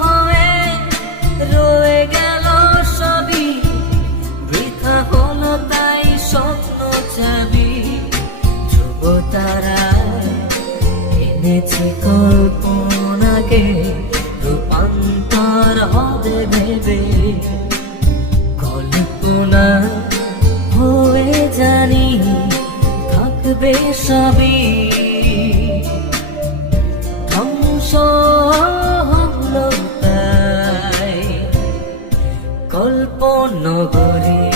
হয়ে রয়ে গেল সবই। বৃথা হলো তাই স্বপ্ন চাবি। ধ্রুব তারা এনেছি কল্পনাকে, রূপান্তর হবে ভেবে। কল্পনা হয়ে জানি থাকবে সবই। ধ্বংস কল্পনগরে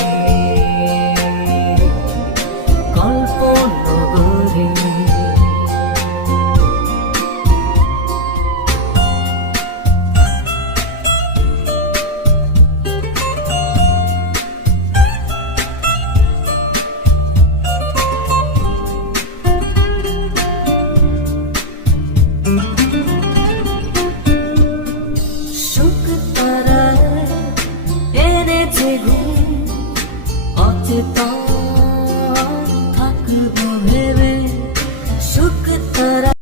তারা এনেছে ঘুম অচেতন